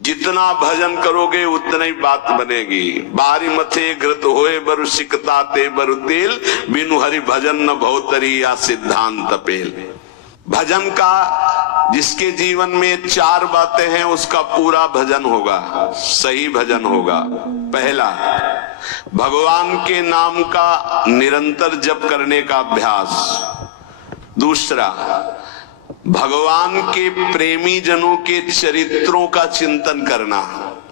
जितना भजन करोगे उतना ही बात बनेगी। बारी मथे घृत होए बरु सिकता ते बरु तेल, बिनु हरि भजन न भवतरी या सिद्धांत पेल। भजन का जिसके जीवन में 4 बातें हैं उसका पूरा भजन होगा, सही भजन होगा। पहला, भगवान के नाम का निरंतर जप करने का अभ्यास। दूसरा, भगवान के प्रेमी जनों के चरित्रों का चिंतन करना।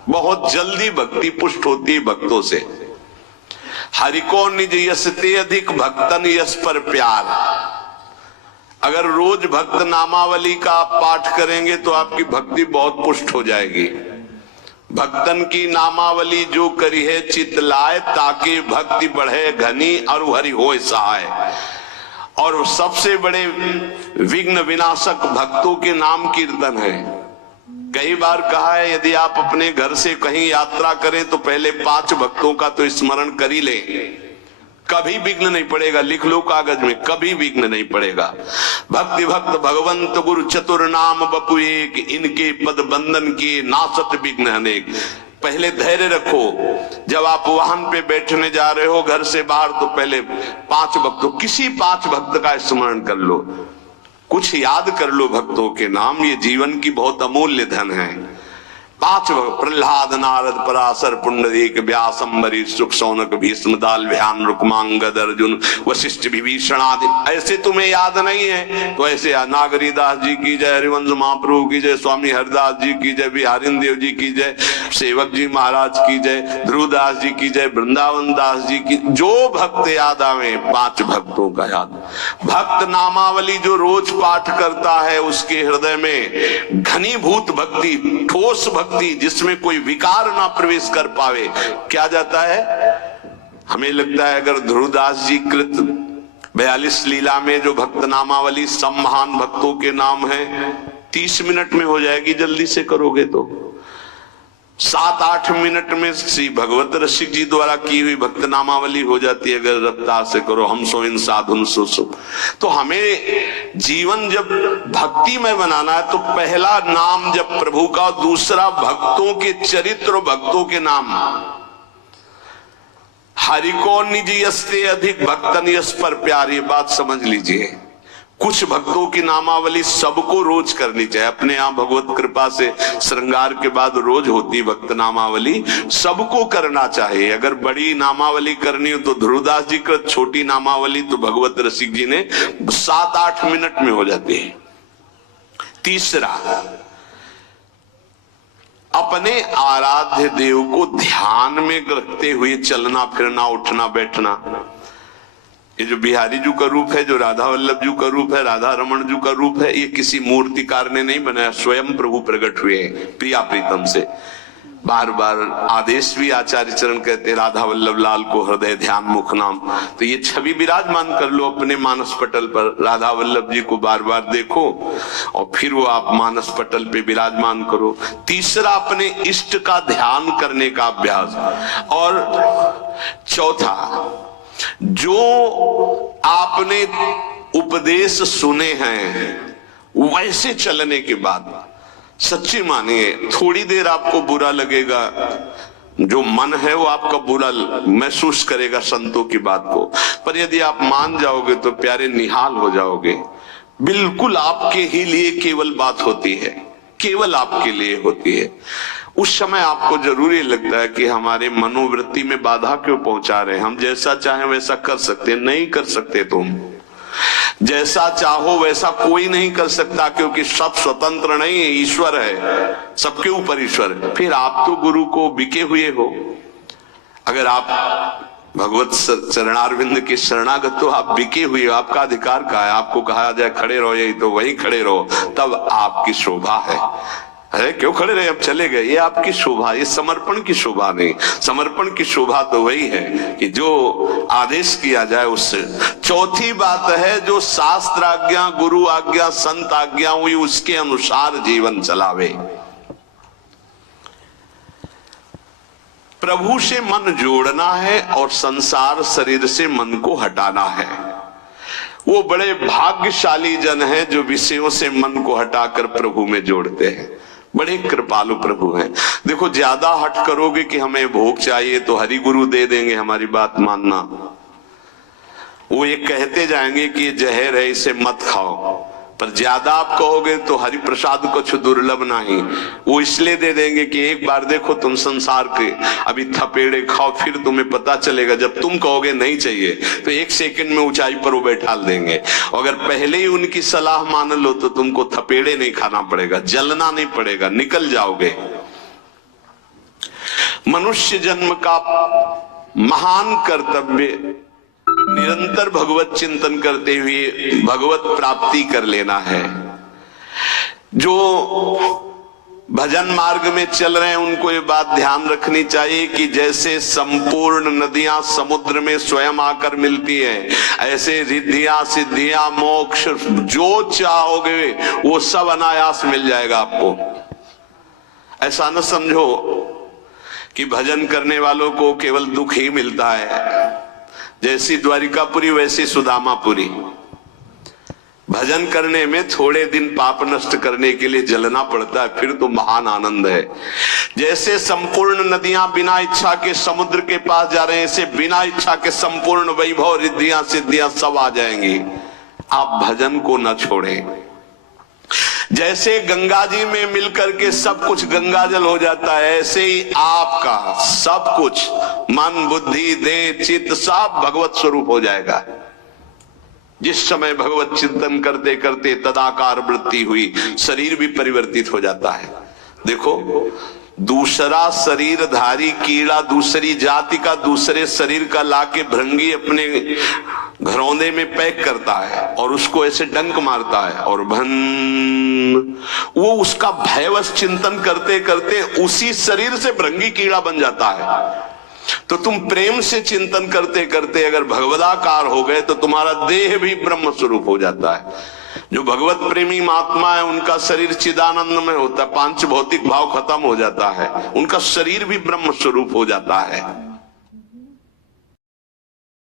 बहुत जल्दी भक्ति पुष्ट होती है भक्तों से। हरि को निज यश ते अधिक भक्तन यश पर प्यार। अगर रोज भक्त नामावली का आप पाठ करेंगे तो आपकी भक्ति बहुत पुष्ट हो जाएगी। भक्तन की नामावली जो करी है चित लाए, ताकि भक्ति बढ़े घनी और हरि होए सहाय। और सबसे बड़े विघ्न विनाशक भक्तों के नाम कीर्तन है। कई बार कहा है यदि आप अपने घर से कहीं यात्रा करें तो पहले 5 भक्तों का तो स्मरण कर ही लें, कभी विघ्न नहीं पड़ेगा। लिख लो कागज में, कभी विघ्न नहीं पड़ेगा। भक्ति भक्त भगवंत गुरु चतुर नाम बपु एक, इनके पद बंधन किए नासत विघ्न अनेक। पहले धैर्य रखो। जब आप वाहन पे बैठने जा रहे हो घर से बाहर तो पहले 5 भक्तों, किसी 5 भक्त का स्मरण कर लो, कुछ याद कर लो भक्तों के नाम। ये जीवन की बहुत अमूल्य धन है। 5 प्रहलाद नारद पराशर पुंडरीक व्यास अम्बरीश सुख शौनक भीष्म दाल व्यान रुक्मांगद अर्जुन वशिष्ठ विभीषण आदि। ऐसे तुम्हें याद नहीं है तो ऐसे नागरी दास जी की जय, हरिवंश महाप्रभु की जय, स्वामी हरिदास जी की जय, बिहारिन देव जी की जय, सेवक जी महाराज की जय, ध्रुवदास जी की जय, वृंदावन दास जी की। जो भक्त याद आवे 5 भक्तों का याद। भक्त नामावली जो रोज पाठ करता है उसके हृदय में घनीभूत भक्ति, ठोस भक्ति, जिसमें कोई विकार ना प्रवेश कर पावे, क्या जाता है। हमें लगता है अगर ध्रुवदास जी कृत 42 लीला में जो भक्त नामावली सब महान भक्तों के नाम है 30 मिनट में हो जाएगी, जल्दी से करोगे तो 7-8 मिनट में श्री भगवत रसिक जी द्वारा की हुई भक्त नामावली हो जाती है अगर रफ्तार से करो। हम सो इन साधुन सो सुख। तो हमें जीवन जब भक्ति में बनाना है तो पहला नाम जब प्रभु का, दूसरा भक्तों के चरित्र, भक्तों के नाम। हरि को निज यश ते अधिक भक्तन यश पर प्यार, ये बात समझ लीजिए। कुछ भक्तों की नामावली सबको रोज करनी चाहिए। अपने यहाँ भगवत कृपा से श्रृंगार के बाद रोज होती भक्त नामावली, सबको करना चाहिए। अगर बड़ी नामावली करनी हो तो ध्रुवदास जी का, छोटी नामावली तो भगवत रसिक जी ने 7-8 मिनट में हो जाती है। तीसरा, अपने आराध्य देव को ध्यान में रखते हुए चलना फिरना, उठना बैठना। ये जो बिहारी जी का रूप है, जो राधा वल्लभ जी का रूप है, राधा रमन जी का रूप है, ये किसी मूर्तिकार ने नहीं बनाया, स्वयं प्रभु प्रकट हुए प्रिया प्रीतम से। बार बार आदेश भी आचार्य चरण कहते राधा वल्लभ लाल को हृदय ध्यान मुख नाम। तो ये छवि विराजमान कर लो अपने मानस पटल पर, राधा वल्लभ जी को बार बार देखो और फिर वो आप मानस पटल पे विराजमान करो। तीसरा, अपने इष्ट का ध्यान करने का अभ्यास। और चौथा, जो आपने उपदेश सुने हैं वैसे चलने के बाद सच्ची मानिए थोड़ी देर आपको बुरा लगेगा, जो मन है वो आपका बुरा महसूस करेगा संतों की बात को, पर यदि आप मान जाओगे तो प्यारे निहाल हो जाओगे। बिल्कुल आपके ही लिए केवल बात होती है, केवल आपके लिए होती है। उस समय आपको जरूरी लगता है कि हमारे मनोवृत्ति में बाधा क्यों पहुंचा रहे हैं। हम जैसा चाहें वैसा कर सकते, नहीं कर सकते। तुम जैसा चाहो वैसा कोई नहीं कर सकता, क्योंकि सब स्वतंत्र नहीं है, ईश्वर है, सबके ऊपर ईश्वर है। फिर आप तो गुरु को बिके हुए हो। अगर आप भगवत चरणारविंद के शरणागत तो आप बिके हुए हो, आपका अधिकार कहा है। आपको कहा जाए खड़े रहो, यही तो वहीं खड़े रहो, तब आपकी शोभा है। अरे क्यों खड़े रहे, अब चले गए, ये आपकी शोभा, ये समर्पण की शोभा नहीं। समर्पण की शोभा तो वही है कि जो आदेश किया जाए उससे। चौथी बात है, जो शास्त्र आज्ञा, गुरु आज्ञा, संत आज्ञा हुई उसके अनुसार जीवन चलावे। प्रभु से मन जोड़ना है और संसार शरीर से मन को हटाना है। वो बड़े भाग्यशाली जन हैं जो विषयों से मन को हटाकर प्रभु में जोड़ते हैं। बड़े कृपालु प्रभु हैं। देखो ज्यादा हट करोगे कि हमें भोग चाहिए तो हरि गुरु दे देंगे, हमारी बात मानना। वो ये कहते जाएंगे कि ये जहर है, इसे मत खाओ, पर ज्यादा आप कहोगे तो हरि प्रसाद कुछ दुर्लभ नहीं, वो इसलिए दे देंगे कि एक बार देखो तुम संसार के अभी थपेड़े खाओ, फिर तुम्हें पता चलेगा। जब तुम कहोगे नहीं चाहिए तो एक सेकंड में ऊंचाई पर वो बैठाल देंगे। अगर पहले ही उनकी सलाह मान लो तो तुमको थपेड़े नहीं खाना पड़ेगा, जलना नहीं पड़ेगा, निकल जाओगे। मनुष्य जन्म का महान कर्तव्य निरंतर भगवत चिंतन करते हुए भगवत प्राप्ति कर लेना है। जो भजन मार्ग में चल रहे हैं उनको ये बात ध्यान रखनी चाहिए कि जैसे संपूर्ण नदियां समुद्र में स्वयं आकर मिलती हैं, ऐसे रिद्धियां सिद्धियां मोक्ष जो चाहोगे वो सब अनायास मिल जाएगा आपको। ऐसा न समझो कि भजन करने वालों को केवल दुख ही मिलता है। जैसी द्वारिकापुरी वैसी सुदामापुरी। भजन करने में थोड़े दिन पाप नष्ट करने के लिए जलना पड़ता है, फिर तो महान आनंद है। जैसे संपूर्ण नदियां बिना इच्छा के समुद्र के पास जा रहे हैं, ऐसे बिना इच्छा के संपूर्ण वैभव रिद्धियां सिद्धियां सब आ जाएंगी। आप भजन को न छोड़ें। जैसे गंगा जी में मिलकर के सब कुछ गंगा जल हो जाता है, ऐसे ही आपका सब कुछ मन बुद्धि देह चित्त सब भगवत स्वरूप हो जाएगा। जिस समय भगवत चिंतन करते करते तदाकार वृत्ति हुई, शरीर भी परिवर्तित हो जाता है। देखो दूसरा शरीरधारी कीड़ा दूसरी जाति का दूसरे शरीर का लाके भृंगी अपने घरौंदे में पैक करता है और उसको ऐसे डंक मारता है और वो उसका भयवश चिंतन करते करते उसी शरीर से भृंगी कीड़ा बन जाता है। तो तुम प्रेम से चिंतन करते करते अगर भगवदाकार हो गए तो तुम्हारा देह भी ब्रह्म स्वरूप हो जाता है। जो भगवत प्रेमी महात्मा है उनका शरीर चिदानंद में होता है, पांच भौतिक भाव खत्म हो जाता है, उनका शरीर भी ब्रह्म स्वरूप हो जाता है।